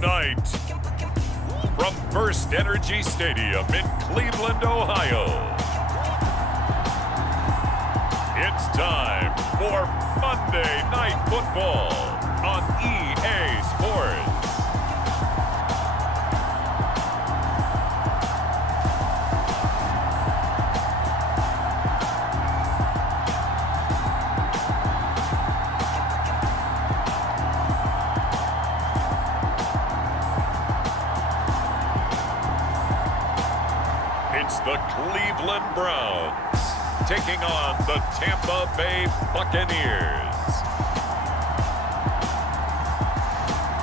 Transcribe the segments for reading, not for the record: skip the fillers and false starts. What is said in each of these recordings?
Tonight, from First Energy Stadium in Cleveland, Ohio, it's time for Monday Night Football on EA Sports. It's the Cleveland Browns taking on the Tampa Bay Buccaneers.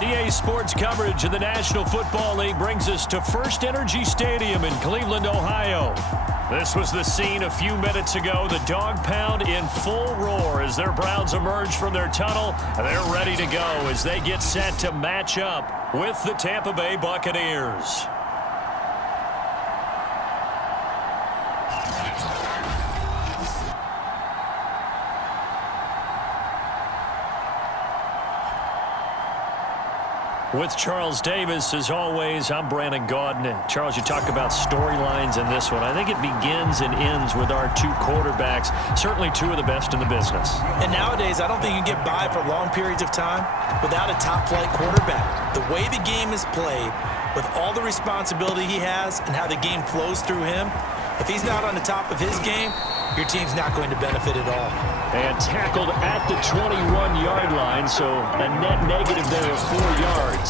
EA Sports coverage of the National Football League brings us to First Energy Stadium in Cleveland, Ohio. This was the scene a few minutes ago. The dog pound in full roar as their Browns emerge from their tunnel. They're ready to go as they get set to match up with the Tampa Bay Buccaneers. With Charles Davis, as always, I'm Brandon Gaudin. Charles, you talk about storylines in this one. I think it begins and ends with our two quarterbacks, certainly two of the best in the business. And nowadays, I don't think you can get by for long periods of time without a top-flight quarterback. The way the game is played, with all the responsibility he has and how the game flows through him, if he's not on the top of his game, your team's not going to benefit at all. And tackled at the 21-yard line, so a net negative there of 4 yards.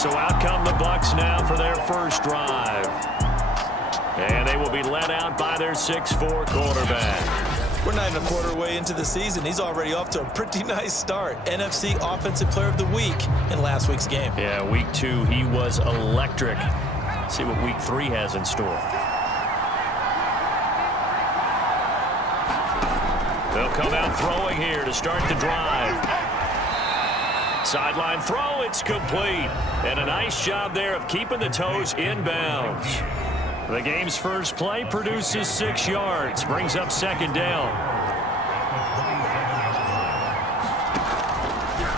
So out come the Bucs now for their first drive. And they will be led out by their 6'4" quarterback. We're not even a quarter way into the season. He's already off to a pretty nice start. NFC Offensive Player of the Week in last week's game. Yeah, week 2, he was electric. See what week 3 has in store. They'll come out throwing here to start the drive. Sideline throw, it's complete. And a nice job there of keeping the toes inbounds. The game's first play produces 6 yards, brings up second down.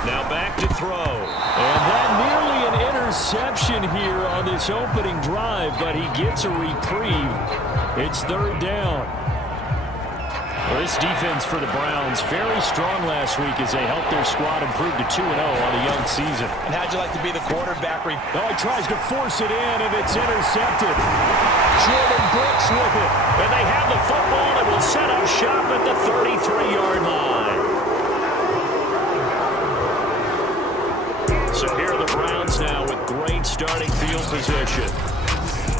Now back to throw. And that nearly an interception here on this opening drive, but he gets a reprieve. It's third down. Well, this defense for the Browns, very strong last week as they helped their squad improve to 2-0 on a young season. And how'd you like to be the quarterback? Oh, he tries to force it in, and it's intercepted. Jordan Brooks with it. And they have the football and will set up shop at the 33-yard line. So here are the Browns now with great starting field position.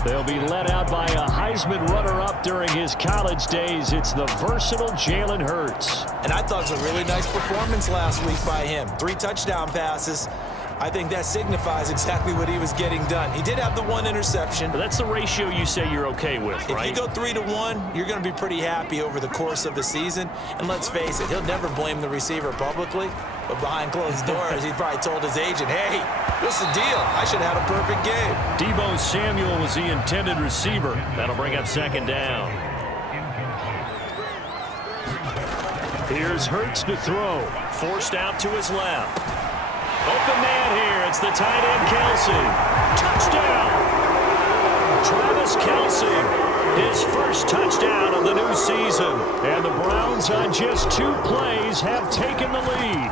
They'll be led out by a Heisman runner-up during his college days. It's the versatile Jalen Hurts. And I thought it was a really nice performance last week by him. 3 touchdown passes. I think that signifies exactly what he was getting done. He did have the 1 interception. But that's the ratio you say you're okay with, right? If you go 3-1, you're going to be pretty happy over the course of the season. And let's face it, he'll never blame the receiver publicly. But behind closed doors, he probably told his agent, hey, what's the deal? I should have had a perfect game. Deebo Samuel was the intended receiver. That'll bring up second down. Here's Hurts to throw. Forced out to his left. Open man here. It's the tight end, Kelsey. Touchdown! Travis Kelsey, his first touchdown of the new season. And the Browns, on just 2 plays, have taken the lead.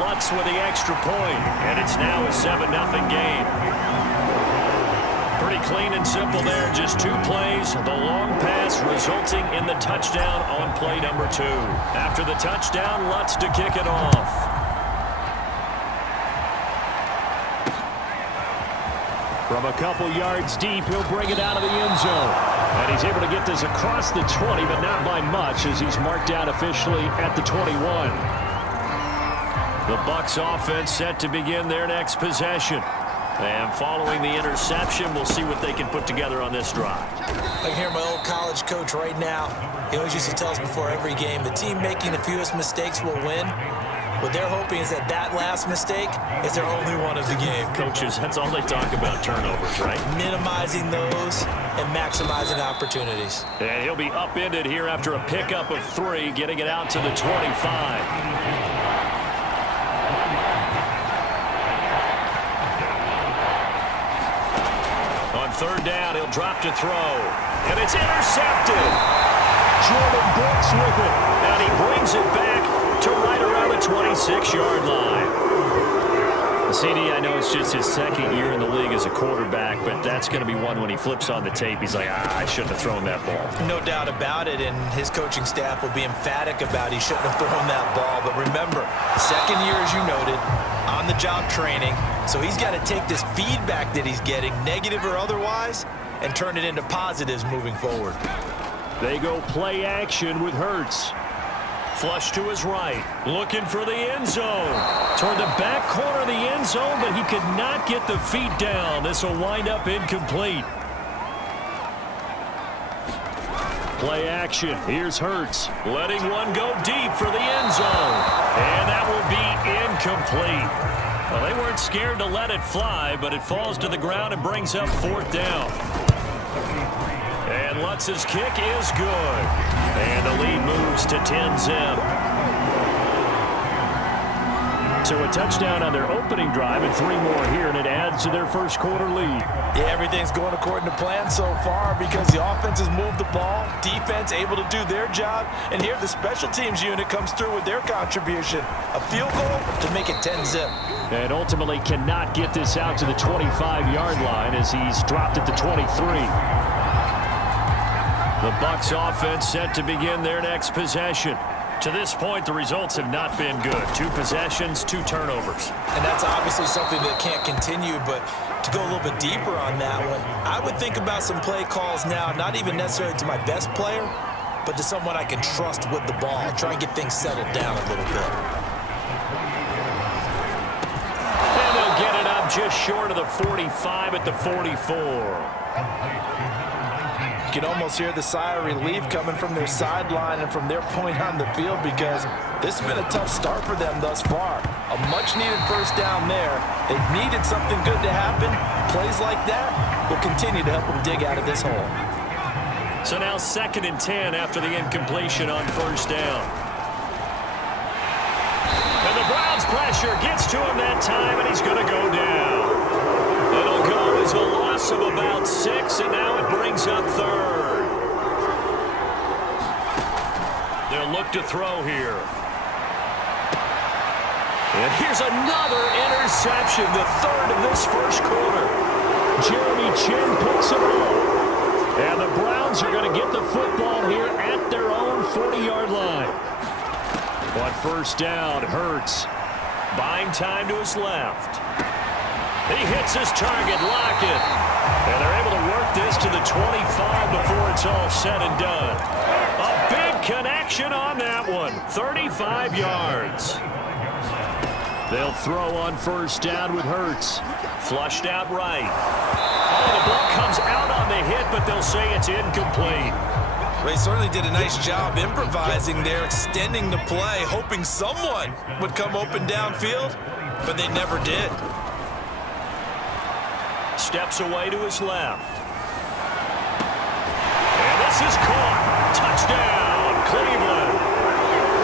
Lutz with the extra point, and it's now a 7-0 game. Pretty clean and simple there, just 2 plays. The long pass resulting in the touchdown on play number 2. After the touchdown, Lutz to kick it off. From a couple yards deep, he'll bring it out of the end zone. And he's able to get this across the 20, but not by much as he's marked down officially at the 21. The Bucs offense set to begin their next possession. And following the interception, we'll see what they can put together on this drive. I can hear my old college coach right now. He always used to tell us before every game, the team making the fewest mistakes will win. What they're hoping is that that last mistake is their only one of the game. Coaches, that's all they talk about, turnovers, right? Minimizing those and maximizing opportunities. And he'll be upended here after a pickup of 3, getting it out to the 25. third down, he'll drop to throw. And it's intercepted. Jordan Brooks with it. And he brings it back to right around the 26-yard line. CD, I know it's just his second year in the league as a quarterback, but that's going to be one when he flips on the tape. He's like, I shouldn't have thrown that ball. No doubt about it, and his coaching staff will be emphatic about he shouldn't have thrown that ball. But remember, second year, as you noted, on-the-job training, so he's got to take this feedback that he's getting, negative or otherwise, and turn it into positives moving forward. They go play action with Hurts. Flush to his right, looking for the end zone. Toward the back corner of the end zone, but he could not get the feet down. This will wind up incomplete. Play action. Here's Hurts, letting one go deep for the end zone. And that will be incomplete. Well, they weren't scared to let it fly, but it falls to the ground and brings up fourth down. And Lutz's kick is good. And the lead moves to 10-zip. So a touchdown on their opening drive and 3 more here, and it adds to their first quarter lead. Yeah, everything's going according to plan so far because the offense has moved the ball, defense able to do their job, and here the special teams unit comes through with their contribution. A field goal to make it 10-zip. And ultimately cannot get this out to the 25-yard line as he's dropped at the 23. The Bucs offense set to begin their next possession. To this point, the results have not been good. 2 possessions, 2 turnovers. And that's obviously something that can't continue, but to go a little bit deeper on that one, I would think about some play calls now, not even necessarily to my best player, but to someone I can trust with the ball. Try and get things settled down a little bit. And they'll get it up just short of the 45 at the 44. You can almost hear the sigh of relief coming from their sideline and from their point on the field because this has been a tough start for them thus far. A much-needed first down there. They needed something good to happen. Plays like that will continue to help them dig out of this hole. So now 2nd and 10 after the incompletion on first down. And the Browns pressure gets to him that time, and he's going to go down. It'll go as a loss of about 6, and now it brings up 3rd. They'll look to throw here. And here's another interception, the 3rd of this first quarter. Jeremy Chin picks it up. And the Browns are going to get the football here at their own 40-yard line. On first down, Hurts buying time to his left. He hits his target, Lockett. And they're able to work this to the 25 before it's all said and done. A big connection on that one. 35 yards. They'll throw on first down with Hurts. Flushed out right. Oh, the ball comes out on the hit, but they'll say it's incomplete. Well, he certainly did a nice job improvising there, extending the play, hoping someone would come open downfield, but they never did. Steps away to his left. And this is caught. Touchdown, Cleveland.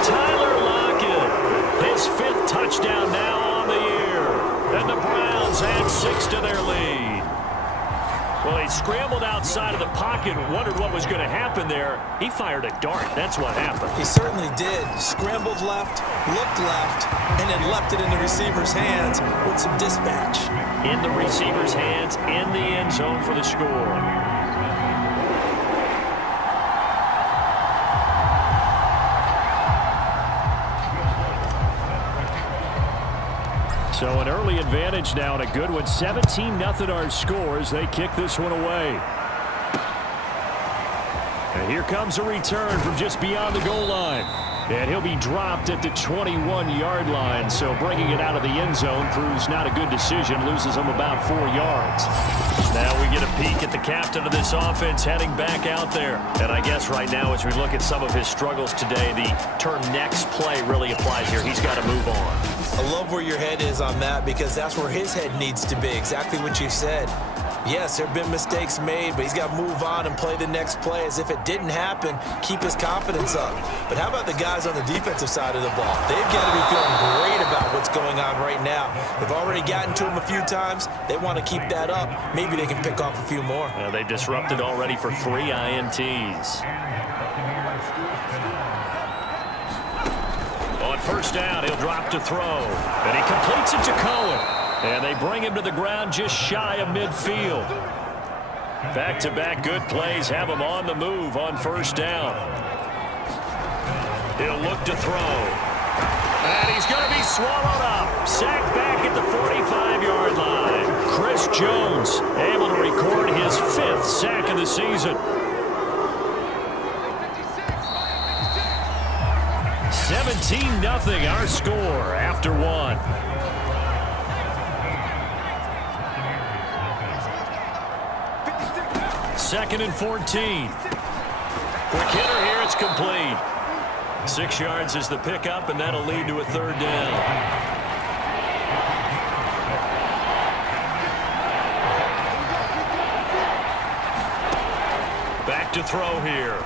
Tyler Lockett, his 5th touchdown now on the year. And the Browns add 6 to their lead. Well, he scrambled outside of the pocket and wondered what was going to happen there. He fired a dart. That's what happened. He certainly did. Scrambled left, looked left, and then left it in the receiver's hands with some dispatch. In the receiver's hands, in the end zone for the score. So an early advantage now and a good one. 17-0 our score as they kick this one away. And here comes a return from just beyond the goal line. And he'll be dropped at the 21-yard line. So bringing it out of the end zone proves not a good decision. Loses him about 4 yards. Now we get a peek at the captain of this offense heading back out there. And I guess right now as we look at some of his struggles today, the term next play really applies here. He's got to move on. I love where your head is on that because that's where his head needs to be. Exactly what you said. Yes, there have been mistakes made, but he's got to move on and play the next play as if it didn't happen, keep his confidence up. But how about the guys on the defensive side of the ball? They've got to be feeling great about what's going on right now. They've already gotten to him a few times. They want to keep that up. Maybe they can pick off a few more. They disrupted already for 3 INTs. On first down, he'll drop to throw. And he completes it to Cohen. And they bring him to the ground just shy of midfield. Back-to-back good plays have him on the move on first down. He'll look to throw. And he's going to be swallowed up. Sacked back at the 45-yard line. Chris Jones able to record his 5th sack of the season. 17-0 our score after 1. Second and 14. Quick hitter here, it's complete. 6 yards is the pickup, and that'll lead to a 3rd down. Back to throw here.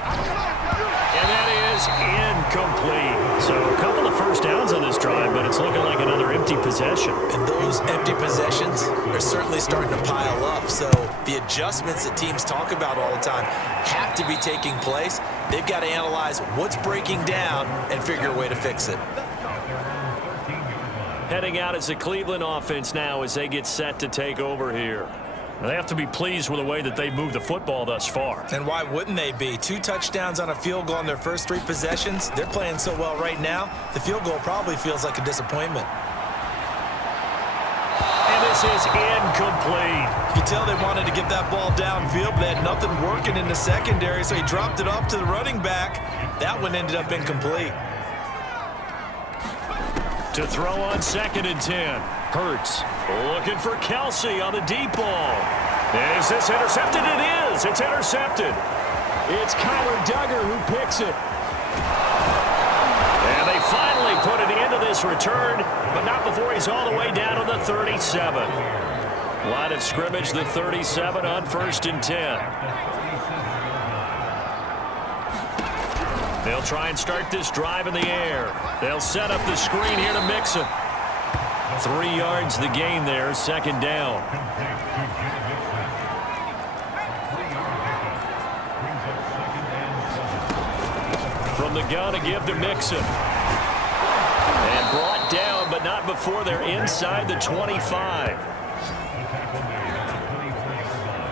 And that is incomplete. So a couple of first downs on this drive, but it's looking like another empty possession. And those empty possessions are certainly starting to pile up. So the adjustments that teams talk about all the time have to be taking place. They've got to analyze what's breaking down and figure a way to fix it. Heading out as the Cleveland offense now as they get set to take over here. They have to be pleased with the way that they've moved the football thus far. And why wouldn't they be? 2 touchdowns on a field goal in their first 3 possessions. They're playing so well right now, the field goal probably feels like a disappointment. And this is incomplete. You can tell they wanted to get that ball downfield, but they had nothing working in the secondary, so he dropped it off to the running back. That one ended up incomplete. To throw on 2nd and 10. Hurts looking for Kelsey on the deep ball. Is this intercepted? It is. It's intercepted. It's Kyler Duggar who picks it. And they finally put it into this return, but not before he's all the way down to the 37. Line of scrimmage, the 37 on 1st and 10. They'll try and start this drive in the air. They'll set up the screen here to mix it. 3 yards the gain there, 2nd down. From the gun to give to Mixon. And brought down, but not before they're inside the 25.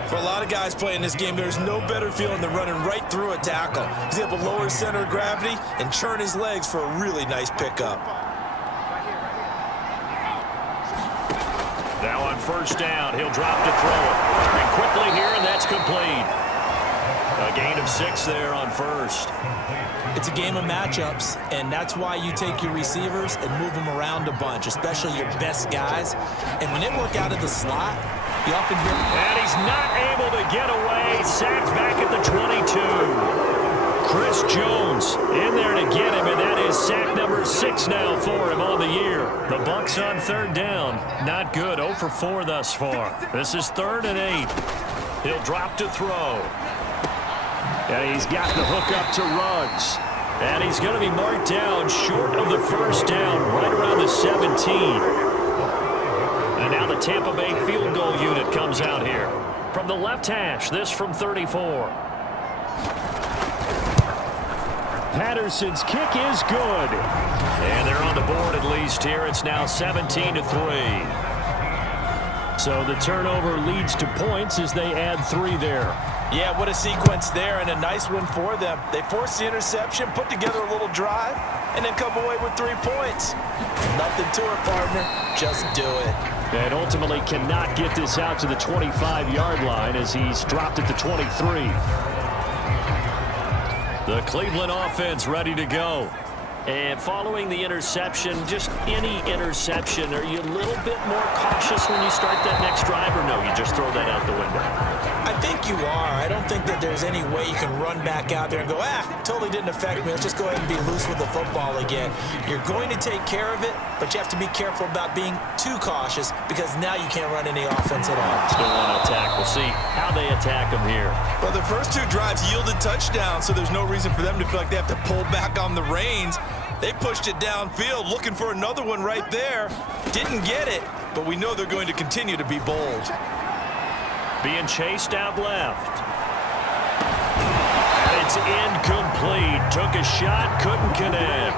For a lot of guys playing this game, there's no better feeling than running right through a tackle. He's able to lower his center of gravity and churn his legs for a really nice pickup. Now on first down, he'll drop to throw it. Firing quickly here, and that's complete. A gain of 6 there on first. It's a game of matchups, and that's why you take your receivers and move them around a bunch, especially your best guys. And when they work out of the slot, you often hear... And he's not able to get away. Sacked back at the 22. Chris Jones in there to get him, and that is sack number 6 now for him on the year. The Bucs on 3rd down. Not good. 0 for 4 thus far. This is 3rd and 8. He'll drop to throw. And he's got the hook up to Ruggs. And he's going to be marked down short of the 1st down, right around the 17. And now the Tampa Bay field goal unit comes out here. From the left hash, this from 34. Patterson's kick is good. And they're on the board at least here. It's now 17-3. So the turnover leads to points as they add 3 there. Yeah, what a sequence there, and a nice one for them. They force the interception, put together a little drive, and then come away with 3 points. Nothing to it, partner. Just do it. And ultimately cannot get this out to the 25-yard line as he's dropped at the 23. The Cleveland offense ready to go. And following the interception, just any interception, are you a little bit more cautious when you start that next drive, or no, you just throw that out the window? I think you are. I don't think that there's any way you can run back out there and go, totally didn't affect me. Let's just go ahead and be loose with the football again. You're going to take care of it, but you have to be careful about being too cautious because now you can't run any offense at all. Still want to attack. We'll see how they attack them here. Well, the first two drives yielded touchdowns, so there's no reason for them to feel like they have to pull back on the reins. They pushed it downfield, looking for another one right there. Didn't get it, but we know they're going to continue to be bold. Being chased out left. And it's incomplete. Took a shot, couldn't connect.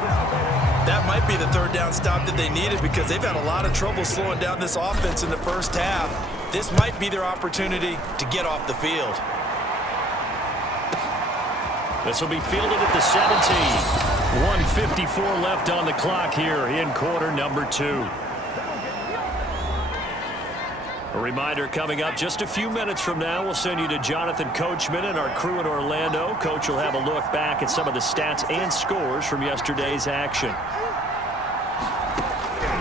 That might be the third down stop that they needed because they've had a lot of trouble slowing down this offense in the first half. This might be their opportunity to get off the field. This will be fielded at the 17. 1:54 left on the clock here in quarter number 2. A reminder coming up just a few minutes from now. We'll send you to Jonathan Coachman and our crew in Orlando. Coach will have a look back at some of the stats and scores from yesterday's action.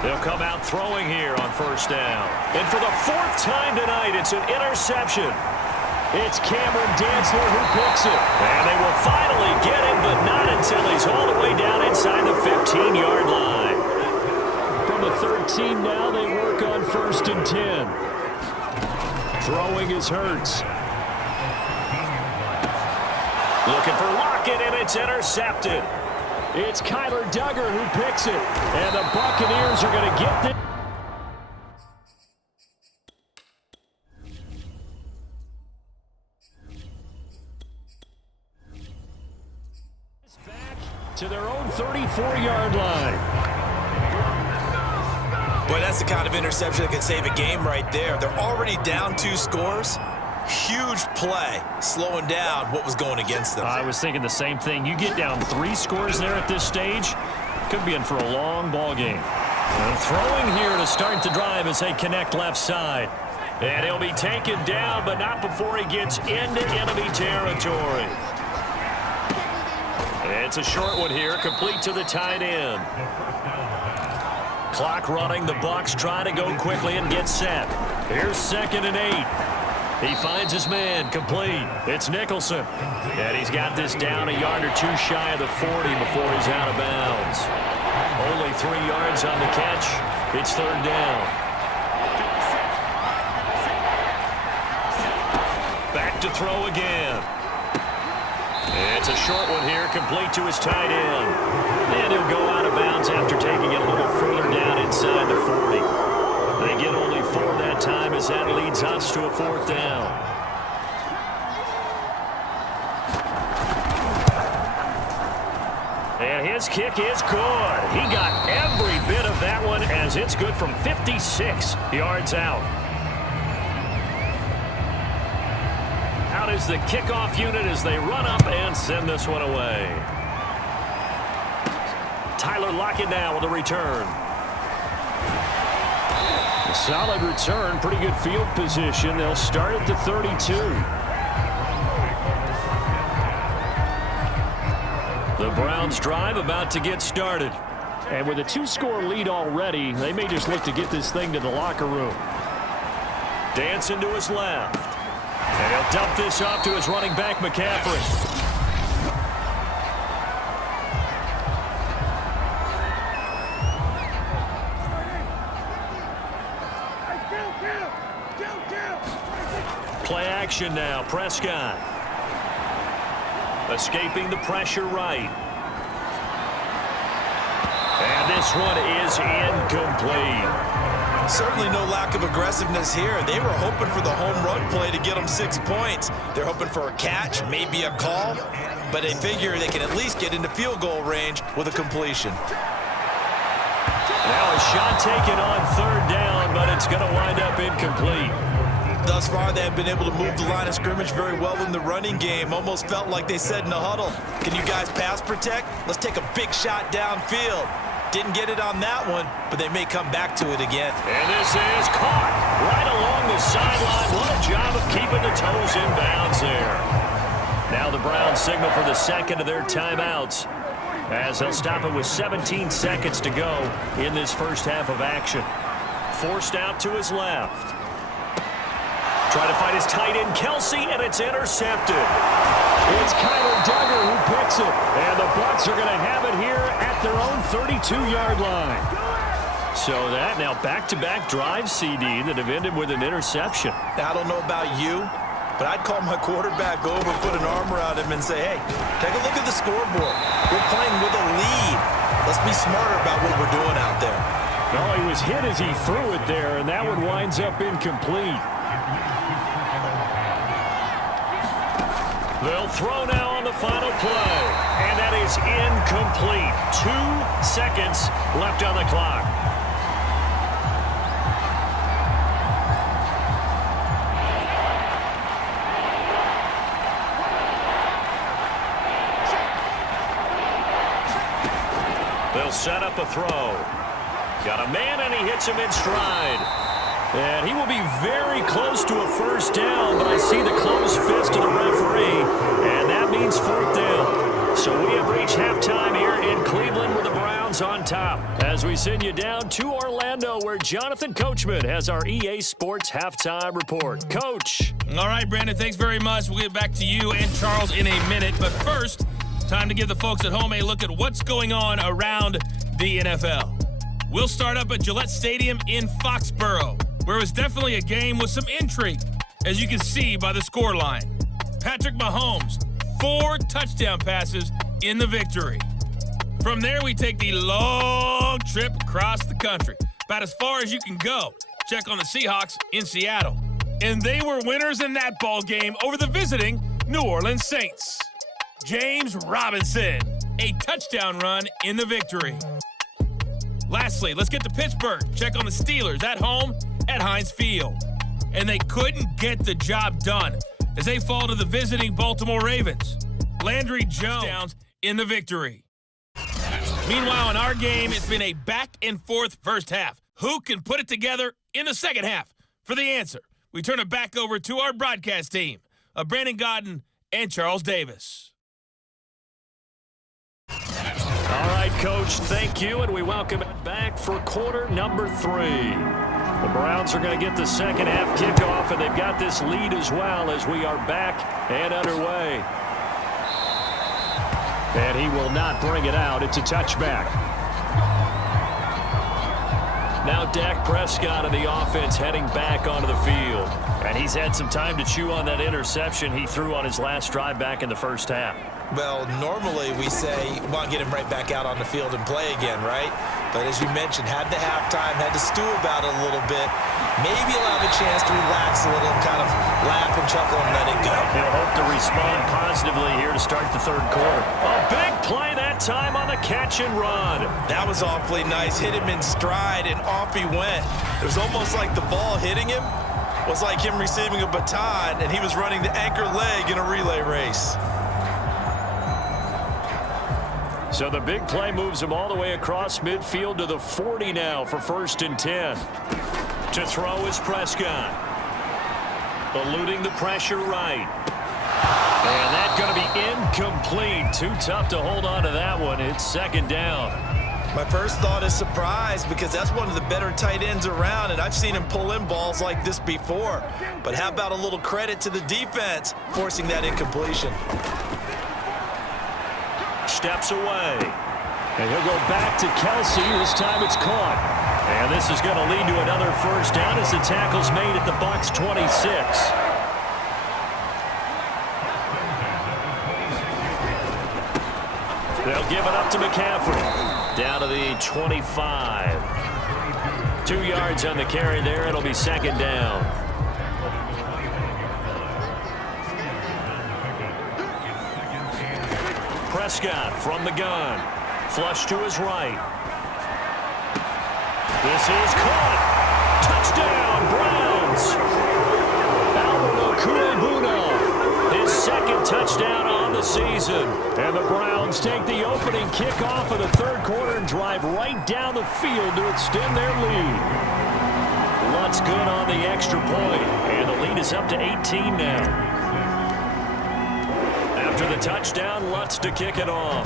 They'll come out throwing here on first down. And for the 4th time tonight, it's an interception. It's Cameron Dantzler who picks it. And they will finally get him, but not until he's all the way down inside the 15-yard line. From the 13 now, they work on 1st and 10. Throwing is Hurts. Looking for Lockett, and it's intercepted. It's Kyler Duggar who picks it. And the Buccaneers are going to get this. Back to their own 34-yard line. Boy, that's the kind of interception that can save a game right there. They're already down 2 scores. Huge play, slowing down what was going against them. I was thinking the same thing. You get down 3 scores there at this stage, could be in for a long ball game. And throwing here to start the drive as they connect left side. And he'll be taken down, but not before he gets into enemy territory. It's a short one here, complete to the tight end. Clock running, the Bucs try to go quickly and get set. Here's 2nd and 8. He finds his man, complete. It's Nicholson. And he's got this down a yard or 2 shy of the 40 before he's out of bounds. Only 3 yards on the catch. It's 3rd down. Back to throw again. It's a short one here, complete to his tight end. And he'll go out of bounds after taking it a little further down inside the 40. They get only 4 that time as that leads us to a 4th down. And his kick is good. He got every bit of that one as it's good from 56 yards out. Out is the kickoff unit as they run up and send this one away. Tyler Lockett now with a return. A solid return, pretty good field position. They'll start at the 32. The Browns drive about to get started. And with a 2-score lead already, they may just look to get this thing to the locker room. Dancing to his left. And he'll dump this off to his running back, McCaffrey. Play action now, Prescott. Escaping the pressure right. And this one is incomplete. Certainly no lack of aggressiveness here. They were hoping for the home run play to get them 6 points. They're hoping for a catch, maybe a call, but they figure they can at least get into field goal range with a completion. Now a shot taken on 3rd down, but it's going to wind up incomplete. Thus far, they have been able to move the line of scrimmage very well in the running game. Almost felt like they said in the huddle, can you guys pass protect? Let's take a big shot downfield. Didn't get it on that one, but they may come back to it again. And this is caught right along the sideline. What a job of keeping the toes in bounds there. Now the Browns signal for the 2nd of their timeouts as they'll stop it with 17 seconds to go in this first half of action. Forced out to his left. Trying to find his tight end, Kelsey, and it's intercepted. It's Kyler Duggar who picks it. And the Bucs are going to have it here at their own 32-yard line. So that now back-to-back drive CD that have ended with an interception. Now, I don't know about you, but I'd call my quarterback over, put an arm around him, and say, hey, take a look at the scoreboard. We're playing with a lead. Let's be smarter about what we're doing out there. No, he was hit as he threw it there, and that one winds up incomplete. They'll throw now on the final play, and that is incomplete. 2 seconds left on the clock. They'll set up a throw. Got a man, and he hits him in stride. And he will be very close to a first down, but I see the closed fist of the referee, and that means 4th down. So we have reached halftime here in Cleveland with the Browns on top. As we send you down to Orlando, where Jonathan Coachman has our EA Sports halftime report. Coach. All right, Brandon, thanks very much. We'll get back to you and Charles in a minute. But first, time to give the folks at home a look at what's going on around the NFL. We'll start up at Gillette Stadium in Foxborough, where it was definitely a game with some intrigue, as you can see by the scoreline. Patrick Mahomes, 4 touchdown passes in the victory. From there, we take the long trip across the country, about as far as you can go. Check on the Seahawks in Seattle. And they were winners in that ball game over the visiting New Orleans Saints. James Robinson, a touchdown run in the victory. Lastly, let's get to Pittsburgh. Check on the Steelers at home at Heinz Field. And they couldn't get the job done as they fall to the visiting Baltimore Ravens. Landry Jones in the victory. Meanwhile, in our game, it's been a back-and-forth first half. Who can put it together in the second half? For the answer, we turn it back over to our broadcast team of Brandon Godden and Charles Davis. All right, Coach, thank you, and we welcome it back for quarter number 3. The Browns are going to get the second half kickoff, and they've got this lead as well as we are back and underway. And he will not bring it out. It's a touchback. Now Dak Prescott of the offense heading back onto the field. And he's had some time to chew on that interception he threw on his last drive back in the first half. Well, normally we say, well, get him right back out on the field and play again, right? But as you mentioned, had the halftime, had to stew about it a little bit. Maybe he'll have a chance to relax a little and kind of laugh and chuckle and let it go. He'll hope to respond positively here to start the third quarter. A big play that time on the catch and run. That was awfully nice. Hit him in stride, and off he went. It was almost like the ball hitting him was like him receiving a baton, and he was running the anchor leg in a relay race. So the big play moves him all the way across midfield to the 40 now for 1st and 10. To throw is Prescott. Eluding the pressure right. And that's going to be incomplete. Too tough to hold on to that one. It's 2nd down. My first thought is surprise, because that's one of the better tight ends around, and I've seen him pull in balls like this before. But how about a little credit to the defense forcing that incompletion? Steps away. And he'll go back to Kelsey. This time it's caught. And this is going to lead to another first down as the tackle's made at the Bucs 26. They'll give it up to McCaffrey. Down to the 25. 2 yards on the carry there. It'll be 2nd down. Prescott from the gun. Flush to his right. This is caught. Touchdown, Browns. Albert Okuebuno, his 2nd touchdown on the season. And the Browns take the opening kickoff of the third quarter and drive right down the field to extend their lead. Lutz good on the extra point, and the lead is up to 18 now. After the touchdown, Lutz to kick it off.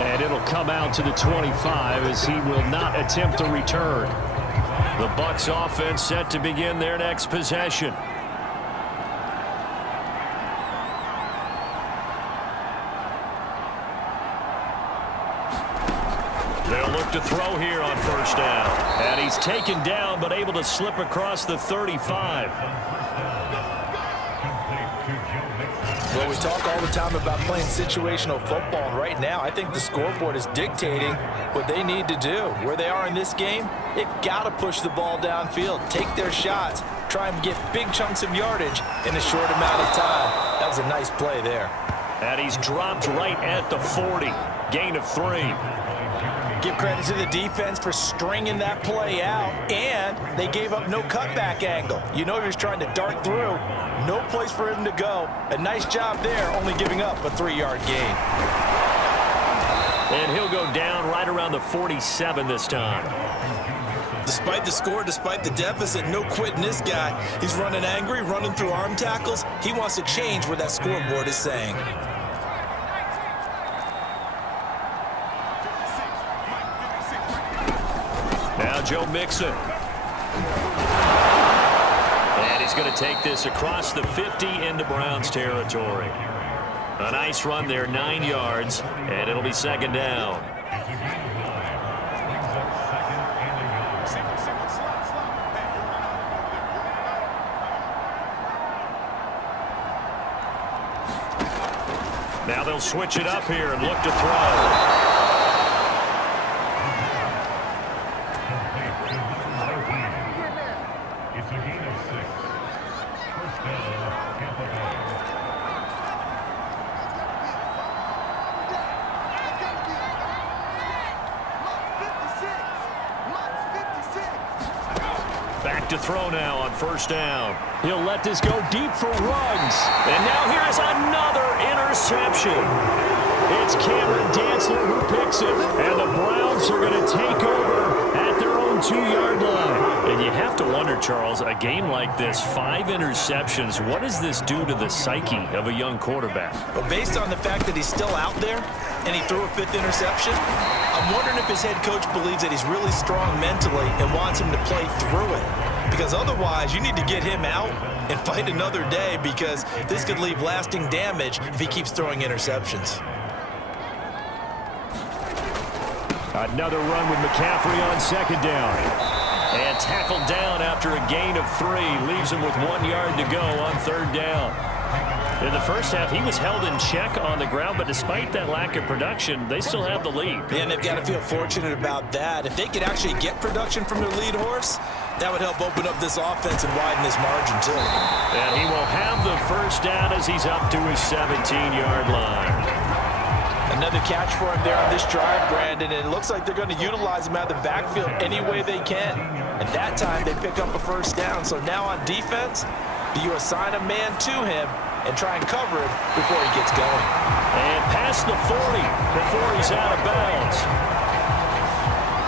And it'll come out to the 25 as he will not attempt a return. The Bucs offense set to begin their next possession. They'll look to throw here on first down. And he's taken down but able to slip across the 35. Well, we talk all the time about playing situational football, and right now I think the scoreboard is dictating what they need to do. Where they are in this game, they've got to push the ball downfield, take their shots, try and get big chunks of yardage in a short amount of time. That was a nice play there. And he's dropped right at the 40. Gain of 3. Give credit to the defense for stringing that play out, and they gave up no cutback angle. You know he was trying to dart through. No place for him to go. A nice job there, only giving up a 3-yard gain. And he'll go down right around the 47 this time. Despite the score, despite the deficit, no quitting this guy. He's running angry, running through arm tackles. He wants to change what that scoreboard is saying. Now Joe Mixon. And he's going to take this across the 50 into Browns territory. A nice run there, 9 yards, and it'll be second down. Now they'll switch it up here and look to throw. Back to throw now on first down. He'll let this go deep for Ruggs. And now here's another interception. It's Cameron Dantzler who picks it. And the Browns are going to take over at their own 2-yard line. And you have to wonder, Charles, a game like this, 5 interceptions, what does this do to the psyche of a young quarterback? But based on the fact that he's still out there and he threw a 5th interception, I'm wondering if his head coach believes that he's really strong mentally and wants him to play through it. Because otherwise, you need to get him out and fight another day, because this could leave lasting damage if he keeps throwing interceptions. Another run with McCaffrey on second down. And tackled down after a gain of 3. Leaves him with 1 yard to go on third down. In the first half, he was held in check on the ground, but despite that lack of production, they still have the lead. Yeah, and they've got to feel fortunate about that. If they could actually get production from their lead horse, that would help open up this offense and widen this margin, too. And he will have the first down as he's up to his 17-yard line. Another catch for him there on this drive, Brandon, and it looks like they're going to utilize him out of the backfield any way they can. And that time, they pick up a first down. So now on defense, do you assign a man to him and try and cover him before he gets going? And past the 40 before he's out of bounds.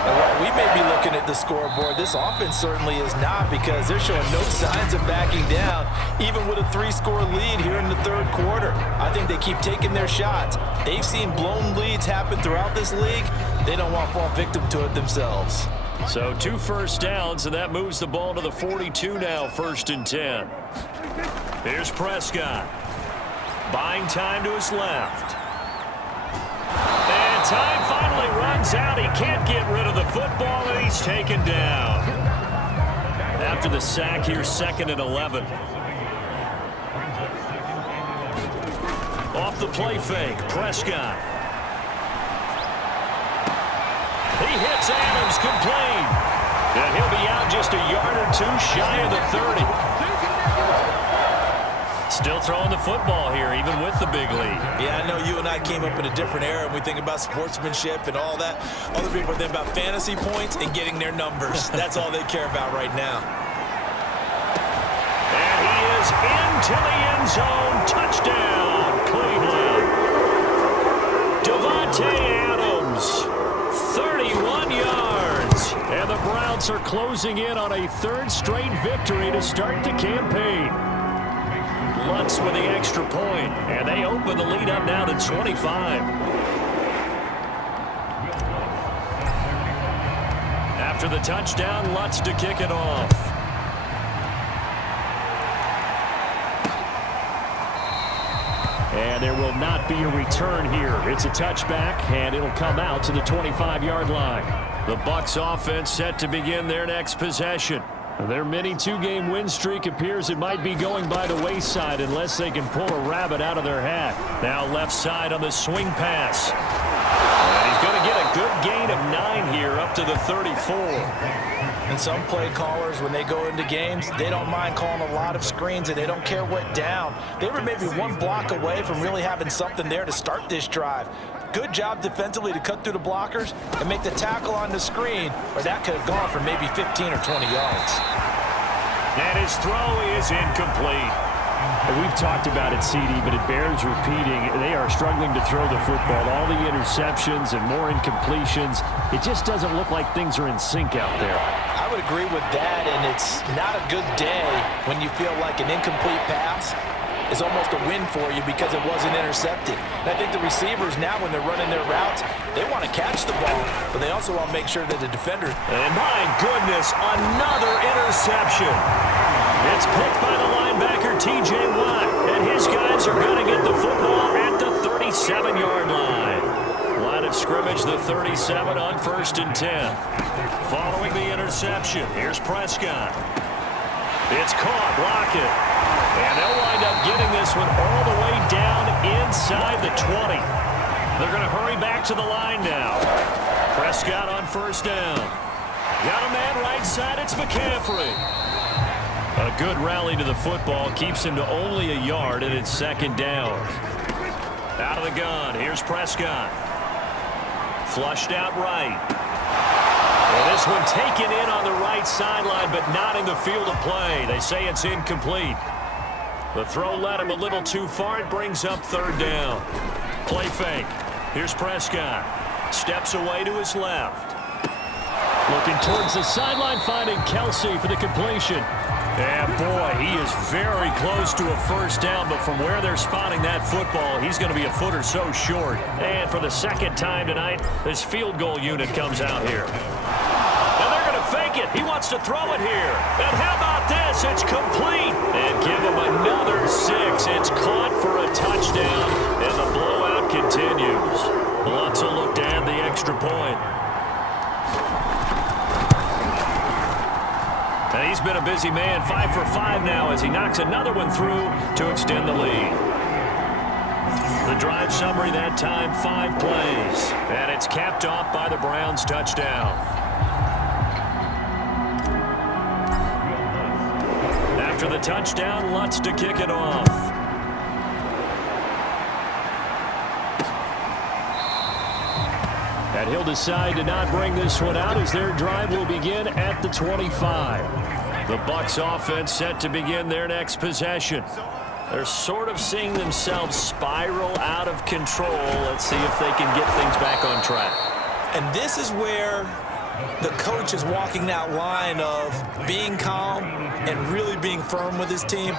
And while we may be looking at the scoreboard, this offense certainly is not, because they're showing no signs of backing down, even with a 3-score lead here in the third quarter. I think they keep taking their shots. They've seen blown leads happen throughout this league. They don't want to fall victim to it themselves. So 2 first downs, and that moves the ball to the 42 now, 1st and 10. Here's Prescott. Buying time to his left. And time finally runs out. He can't get rid of the football, and he's taken down. After the sack here, 2nd and 11. Off the play fake, Prescott. He hits Adams complete. And he'll be out just a yard or 2 shy of the 30. Still throwing the football here, even with the big lead. Yeah, I know you and I came up in a different era, and we think about sportsmanship and all that. Other people think about fantasy points and getting their numbers. That's all they care about right now. And he is into the end zone. Touchdown, Cleveland. Davante Adams, 31 yards. And the Browns are closing in on a 3rd straight victory to start the campaign. Lutz with the extra point, and they open the lead up now to 25. After the touchdown, Lutz to kick it off. And there will not be a return here. It's a touchback, and it'll come out to the 25-yard line. The Bucs offense set to begin their next possession. Their mini two-game win streak appears it might be going by the wayside unless they can pull a rabbit out of their hat. Now left side on the swing pass. And he's going to get a good gain of 9 here up to the 34. And some play callers, when they go into games, they don't mind calling a lot of screens, and they don't care what down. They were maybe one block away from really having something there to start this drive. Good job defensively to cut through the blockers and make the tackle on the screen, or that could have gone for maybe 15 or 20 yards. And his throw is incomplete. And we've talked about it, CD, but it bears repeating. They are struggling to throw the football. All the interceptions and more incompletions. It just doesn't look like things are in sync out there. I would agree with that, and it's not a good day when you feel like an incomplete pass is almost a win for you because it wasn't intercepted. And I think the receivers now, when they're running their routes, they want to catch the ball, but they also want to make sure that the defender... And my goodness, another interception. It's picked by the linebacker, T.J. Watt, and his guys are going to get the football at the 37-yard line. Line of scrimmage, the 37 on 1st and 10. Following the interception, here's Prescott. It's caught, block it. And they'll wind up getting this one all the way down inside the 20. They're going to hurry back to the line now. Prescott on 1st down. Got a man right side, it's McCaffrey. A good rally to the football keeps him to only a yard, and it's 2nd down. Out of the gun, here's Prescott. Flushed out right. And this one taken in on the right sideline, but not in the field of play. They say it's incomplete. The throw led him a little too far. It brings up 3rd down. Play fake. Here's Prescott. Steps away to his left. Looking towards the sideline, finding Kelsey for the completion. And boy, he is very close to a 1st down, but from where they're spotting that football, he's going to be a foot or so short. And for the 2nd time tonight, this field goal unit comes out here. And they're going to fake it. He wants to throw it here. And how about this? It's complete. And give him another 6. It's caught for a touchdown, and the blowout continues. Lutz will look to add the extra point. And he's been a busy man, 5 for 5 now as he knocks another one through to extend the lead. The drive summary that time, 5 plays. And it's capped off by the Browns' touchdown. After the touchdown, Lutz to kick it off. And he'll decide to not bring this one out as their drive will begin at the 25. The Bucs offense set to begin their next possession. They're sort of seeing themselves spiral out of control. Let's see if they can get things back on track. And this is where the coach is walking that line of being calm and really being firm with his team.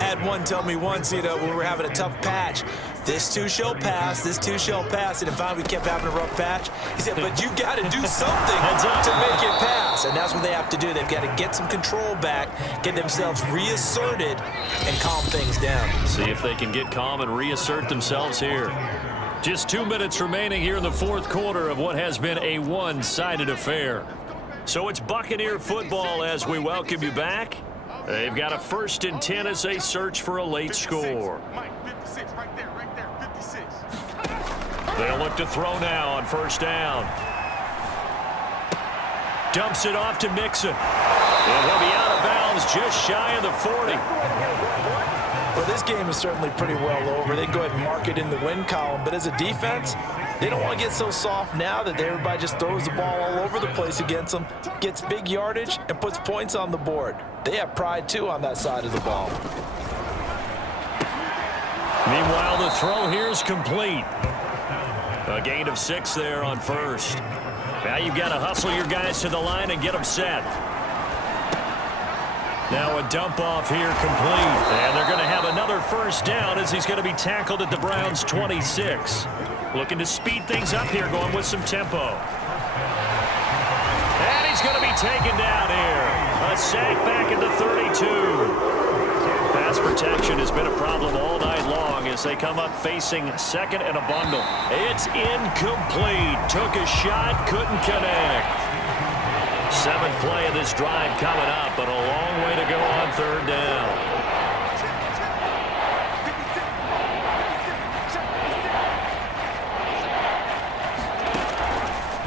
I had one tell me once, when we were having a tough patch, this too shall pass, this too shall pass. And finally we kept having a rough patch. He said, but you got to do something to make it pass. And that's what they have to do. They've got to get some control back, get themselves reasserted, and calm things down. See if they can get calm and reassert themselves here. Just 2 minutes remaining here in the 4th quarter of what has been a one-sided affair. So it's Buccaneer football as we welcome you back. They've got a 1st and 10 as they search for a late score. They'll look to throw now on 1st down. Dumps it off to Mixon. And he'll be out of bounds just shy of the 40. Well, this game is certainly pretty well over. They can go ahead and mark it in the win column. But as a defense, they don't want to get so soft now that everybody just throws the ball all over the place against them, gets big yardage, and puts points on the board. They have pride, too, on that side of the ball. Meanwhile, the throw here is complete. A gain of 6 there on 1st. Now you've got to hustle your guys to the line and get them set. Now a dump off here complete. And they're going to have another 1st down as he's going to be tackled at the Browns' 26. Looking to speed things up here, going with some tempo. And he's he's going to be taken down here. A sack back at the 32. Pass protection has been a problem all night long as they come up facing second and a bundle. It's incomplete. Took a shot, couldn't connect. Seventh play of this drive coming up, but a long way to go on third down.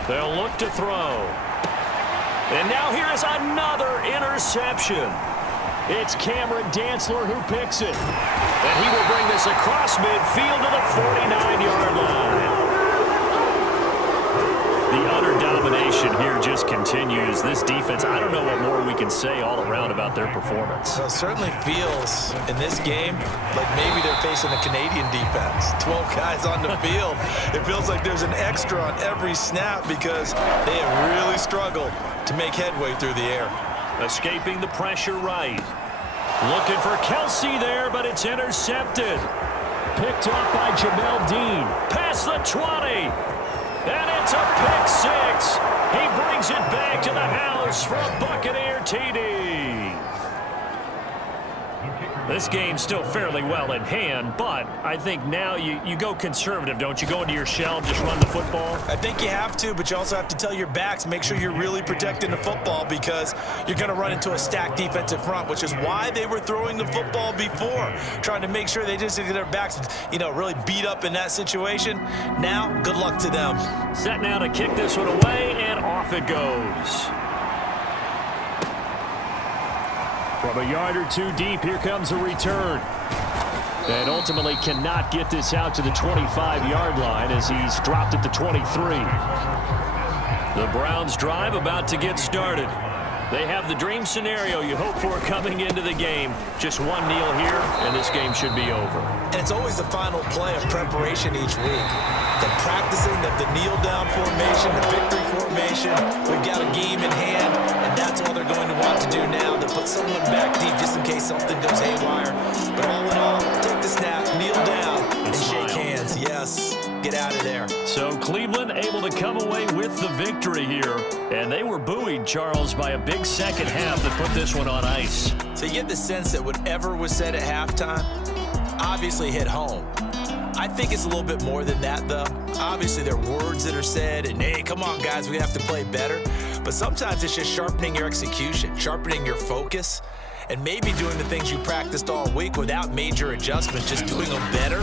They'll look to throw. And now here is another interception. It's Cameron Dantzler who picks it. And he will bring this across midfield to the 49-yard line. The utter domination here just continues. This defense, I don't know what more we can say all around about their performance. Well, it certainly feels in this game like maybe they're facing a Canadian defense. 12 guys on the field. It feels like there's an extra on every snap because they have really struggled to make headway through the air. Escaping the pressure right. Looking for Kelsey there, but it's intercepted. Picked off by Jamel Dean. Past the 20. And it's a pick six. He brings it back to the house for a Buccaneer TD. This game's still fairly well in hand, but I think now you go conservative, don't you? Go into your shell and just run the football? I think you have to, but you also have to tell your backs, make sure you're really protecting the football because you're going to run into a stacked defensive front, which is why they were throwing the football before, trying to make sure they just get their backs, really beat up in that situation. Now, good luck to them. Set now to kick this one away, and off it goes. From a yard or two deep, here comes a return. And ultimately cannot get this out to the 25-yard line as he's dropped at the 23. The Browns drive about to get started. They have the dream scenario you hope for coming into the game. Just one kneel here, and this game should be over. And it's always the final play of preparation each week. The practicing of the kneel-down formation, the victory formation. We've got a game in hand, and that's all they're going to want to do now, to put someone back deep just in case something goes haywire. But all in all, take the snap, kneel down, and shake hands. Yes, get out of there. So Cleveland able to come away with the victory here. And they were buoyed, Charles, by a big second half that put this one on ice. So you get the sense that whatever was said at halftime obviously hit home. I think it's a little bit more than that, though. Obviously, there are words that are said, and hey, come on, guys, we have to play better. But sometimes it's just sharpening your execution, sharpening your focus, and maybe doing the things you practiced all week without major adjustments, just doing them better.